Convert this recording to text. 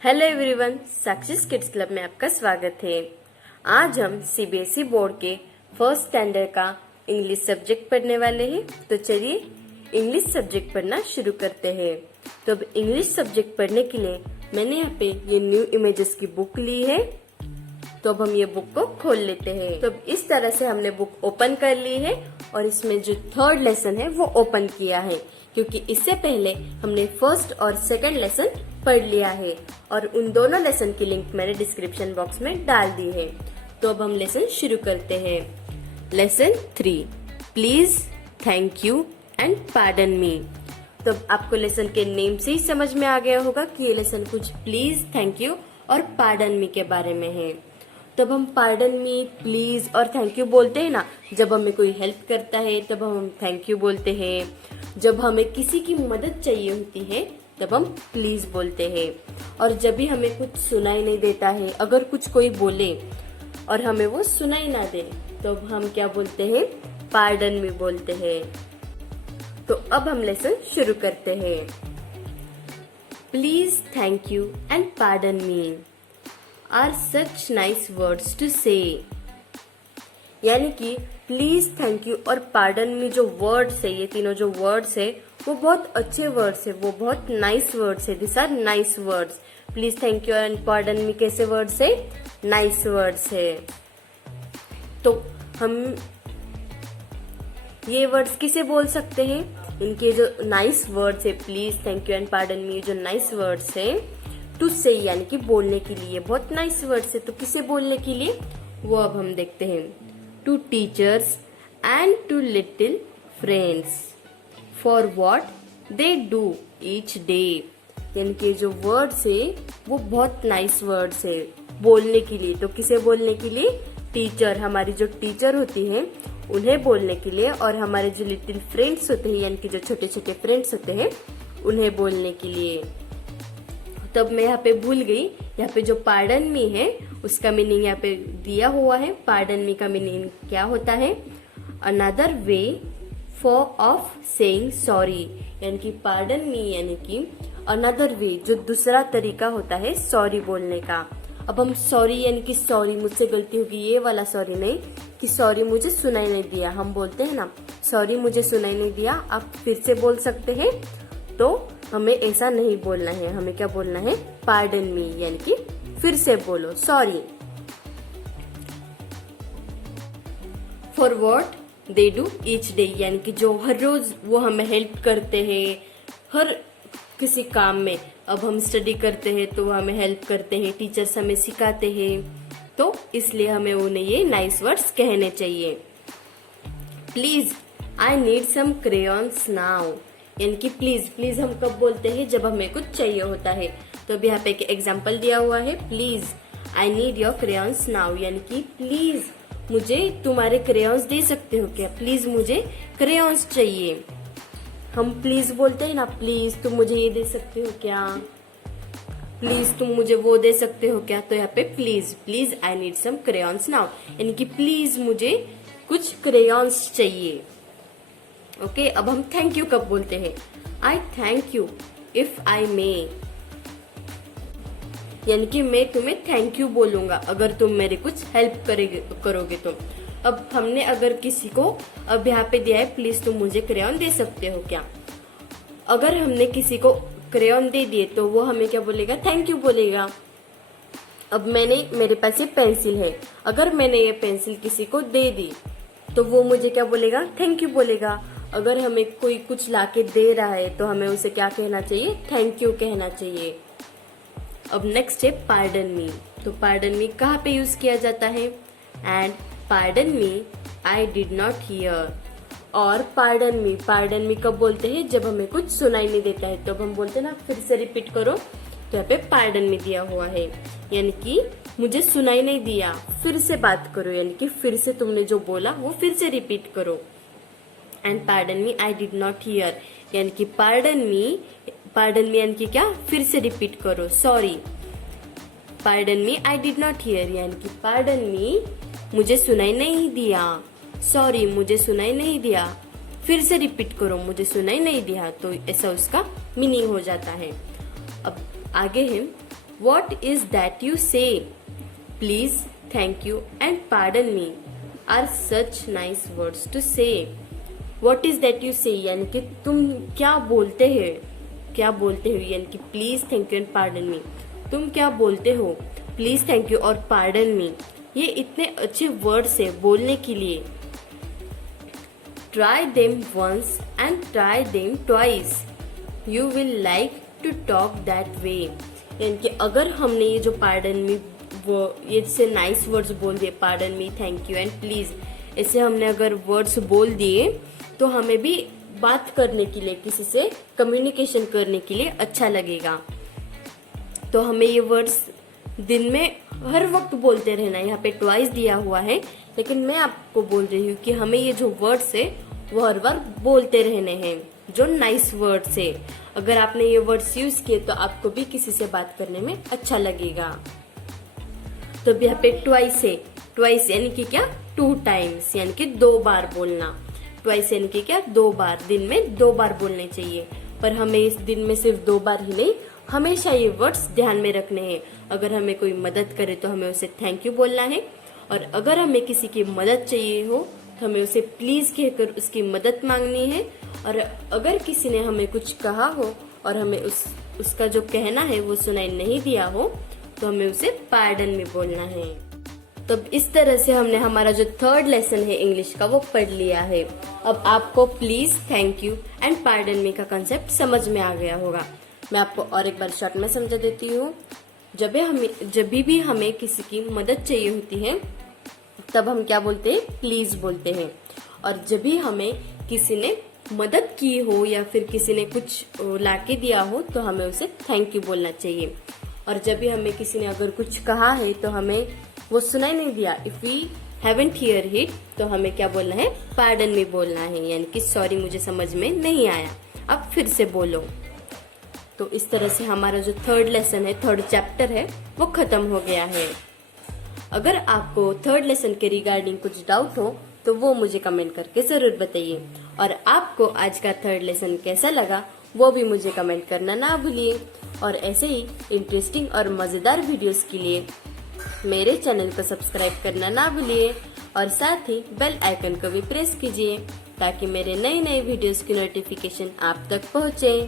Hello everyone, साक्षीज kids club में आपका स्वागत है। आज हम सीबीएसई बोर्ड के फर्स्ट स्टैंडर्ड का इंग्लिश सब्जेक्ट पढ़ने वाले हैं। तो चलिए इंग्लिश सब्जेक्ट पढ़ना शुरू करते हैं। तो अब इंग्लिश सब्जेक्ट पढ़ने के लिए मैंने यहाँ पे ये न्यू इमेजेस की बुक ली है। तो अब हम ये बुक को खोल लेते हैं। तो अब इस तरह से हमने बुक ओपन कर ली है और इसमें जो थर्ड लेसन है वो ओपन किया है, क्योंकि इससे पहले हमने फर्स्ट और सेकंड लेसन पढ़ लिया है और उन दोनों लेसन की लिंक मैंने डिस्क्रिप्शन बॉक्स में डाल दी है। तो अब हम लेसन शुरू करते हैं। Lesson 3, please, thank you and pardon मी। तो अब आपको लेसन के नेम से ही समझ में आ गया होगा कि ये लेसन कुछ प्लीज, थैंक यू और पार्डन मी के बारे में है। तब हम पार्डन मी, प्लीज और थैंक यू बोलते हैं ना। जब हमें कोई हेल्प करता है तब हम थैंक यू बोलते हैं। जब हमें किसी की मदद चाहिए होती है तब हम प्लीज बोलते हैं। और जब भी हमें कुछ सुनाई नहीं देता है, अगर कुछ कोई बोले और हमें वो सुनाई ना दे तो हम क्या बोलते हैं? पार्डन मी बोलते हैं। तो अब हम लेसन शुरू करते हैं। Please, thank you and pardon me are such nice words to say. यानी कि प्लीज, थैंक यू और पार्डन मी जो वर्ड्स है, ये तीनों जो वर्ड्स है वो बहुत अच्छे वर्ड्स है, वो बहुत नाइस वर्ड्स है। This are nice words. Please, thank you and pardon me कैसे वर्ड्स है? नाइस वर्ड्स है। तो हम ये वर्ड्स किसे बोल सकते हैं? इनके जो नाइस वर्ड्स है, please, thank you and pardon me, जो नाइस वर्ड्स है टू से यानी कि बोलने के लिए, बहुत नाइस वर्ड्स है। तो किसे बोलने के लिए, वो अब हम देखते हैं। Two teachers and two little friends for what they do each day. यानी कि जो वर्ड्स है वो बहुत नाइस वर्ड्स है बोलने के लिए। तो किसे बोलने के लिए? टीचर, हमारी जो टीचर होती है उन्हें बोलने के लिए, और हमारे जो लिटिल फ्रेंड्स होते हैं यानी कि जो छोटे छोटे फ्रेंड्स होते हैं उन्हें बोलने के लिए। तब मैं यहाँ पे भूल गई, यहाँ पे जो पार्डन मी है उसका मीनिंग यहाँ पे दिया हुआ है। पार्डन मी का मीनिंग क्या होता है? Another way for of saying sorry. यानी कि पार्डन मी यानी कि अनदर वे, जो दूसरा तरीका होता है सॉरी बोलने का। अब हम सॉरी यानी कि सॉरी मुझसे गलती होगी, ये वाला सॉरी नहीं कि सॉरी मुझे सुनाई नहीं दिया। हम बोलते हैं ना सॉरी मुझे सुनाई नहीं दिया, आप फिर से बोल सकते हैं। तो हमें ऐसा नहीं बोलना है, हमें क्या बोलना है? पार्डन मी यानी कि फिर से बोलो sorry. For what they do each day, यानी कि जो हर रोज वो हमें हेल्प करते हैं हर किसी काम में। अब हम स्टडी करते हैं तो वो हमें हेल्प करते हैं, टीचर्स हमें सिखाते हैं, तो इसलिए हमें उन्हें ये नाइस वर्ड्स कहने चाहिए। Please, I need some crayons now. यानी कि प्लीज, प्लीज हम कब बोलते हैं? जब हमें कुछ चाहिए होता है। तो अब यहाँ पे एक एग्जाम्पल दिया हुआ है, please I need your crayons now. यानी कि प्लीज मुझे तुम्हारे क्रेयॉन्स दे सकते हो क्या? प्लीज मुझे क्रेयॉन्स चाहिए। हम प्लीज बोलते हैं ना, प्लीज तुम मुझे ये दे सकते हो क्या? प्लीज तुम मुझे वो दे सकते हो क्या? तो यहाँ पे please, please I need some crayons now, यानी कि प्लीज मुझे कुछ क्रेयॉन्स चाहिए। ओके, अब हम थैंक यू कब बोलते हैं? I thank you if I may. यानी कि मैं तुम्हें थैंक यू बोलूंगा अगर तुम मेरे कुछ हेल्प करोगे तो। अब हमने अगर किसी को अब यहाँ पे दिया है प्लीज तुम मुझे क्रेयॉन दे सकते हो क्या? अगर हमने किसी को क्रेयॉन दे दिए तो वो हमें क्या बोलेगा? थैंक यू बोलेगा। अब मेरे पास ये पेंसिल है, अगर मैंने ये पेंसिल किसी को दे दी तो वो मुझे क्या बोलेगा? थैंक यू बोलेगा। अगर हमें कोई कुछ लाके दे रहा है तो हमें उसे क्या कहना चाहिए? थैंक यू कहना चाहिए। अब नेक्स्ट है पार्डन मी। तो पार्डन मी कहाँ पे यूज किया जाता है? And pardon me I did not here. और पार्डन मी कब बोलते हैं? जब हमें कुछ सुनाई नहीं देता है। तो हम बोलते हैं ना फिर से रिपीट करो, तो यहाँ पे पार्डन मी दिया हुआ है, यानी कि मुझे सुनाई नहीं दिया, फिर से बात करो, यानी कि फिर से तुमने जो बोला वो फिर से रिपीट करो। And pardon me I did not here, यानी कि पार्डन मी यानी कि क्या? फिर से रिपीट करो sorry. Pardon me I did not here, यानी कि पार्डन मी मुझे सुनाई नहीं दिया, सॉरी मुझे सुनाई नहीं दिया, फिर से रिपीट करो मुझे सुनाई नहीं दिया। तो ऐसा उसका मीनिंग हो जाता है। अब आगे है What is that you say? Please, thank you and pardon me are such nice words to say. What is that you say यानी कि तुम क्या बोलते हो, यानी कि please thank you and pardon मी, तुम क्या बोलते हो, प्लीज थैंक यू और पार्डन मी, ये इतने अच्छे वर्ड्स है बोलने के लिए. Try them once and try them twice. You will like to talk that way. यानी कि अगर हमने ये जो पार्डन मी, वो ये से नाइस वर्ड्स बोल दिए, pardon me, thank you and please, ऐसे हमने अगर वर्ड्स बोल दिए तो हमें भी बात करने के लिए, किसी से कम्युनिकेशन करने के लिए अच्छा लगेगा. तो हमें ये वर्ड्स दिन में हर वक्त बोलते रहना. यहाँ पे ट्वाइस दिया हुआ है, लेकिन मैं आपको बोल रही हूँ कि हमें ये जो वर्ड्स है वो हर बार बोलते रहने हैं, जो नाइस वर्ड्स है. अगर आपने ये वर्ड्स यूज किए तो आपको भी किसी से बात करने में अच्छा लगेगा. तो यहाँ पे ट्वाइस है, ट्वाइस यानी कि क्या, 2 टाइम्स यानी कि 2 बार बोलना. ट्वाइस यानी कि क्या, 2 बार, दिन में 2 बार बोलने चाहिए. पर हमें इस दिन में सिर्फ 2 बार ही नहीं, हमेशा ये वर्ड्स ध्यान में रखने हैं. अगर हमें कोई मदद करे तो हमें उसे थैंक यू बोलना है, और अगर हमें किसी की मदद चाहिए हो तो हमें उसे प्लीज कहकर उसकी मदद मांगनी है. और अगर किसी ने हमें कुछ कहा हो और हमें उसका जो कहना है वो सुनाई नहीं दिया हो तो हमें उसे पार्डन में बोलना है. तो इस तरह से हमने हमारा जो 3rd लेसन है इंग्लिश का वो पढ़ लिया है. अब आपको please, thank you and pardon मी का कंसेप्ट समझ में आ गया होगा. मैं आपको और एक बार शॉर्ट में समझा देती हूँ. जब भी हमें किसी की मदद चाहिए होती है तब हम क्या बोलते हैं, प्लीज बोलते हैं. और जब भी हमें किसी ने मदद की हो या फिर किसी ने कुछ लाके दिया हो तो हमें उसे थैंक यू बोलना चाहिए. और जब भी हमें किसी ने अगर कुछ कहा है तो हमें वो सुनाई नहीं दिया, if we haven't hear it, तो हमें क्या बोलना है, पार्डन मी बोलना है. यानी कि सॉरी, मुझे समझ में नहीं आया, अब फिर से बोलो. तो इस तरह से हमारा जो 3rd लेसन है, 3rd चैप्टर है, वो खत्म हो गया है. अगर आपको 3rd लेसन के रिगार्डिंग कुछ डाउट हो तो वो मुझे कमेंट करके जरूर बताइए. और आपको आज का 3rd लेसन कैसा लगा वो भी मुझे कमेंट करना ना भूलिए. और ऐसे ही इंटरेस्टिंग और मजेदार वीडियोस के लिए मेरे चैनल को सब्सक्राइब करना ना भूलिए, और साथ ही बेल आइकन को भी प्रेस कीजिए ताकि मेरे नए वीडियोस की नोटिफिकेशन आप तक पहुंचे.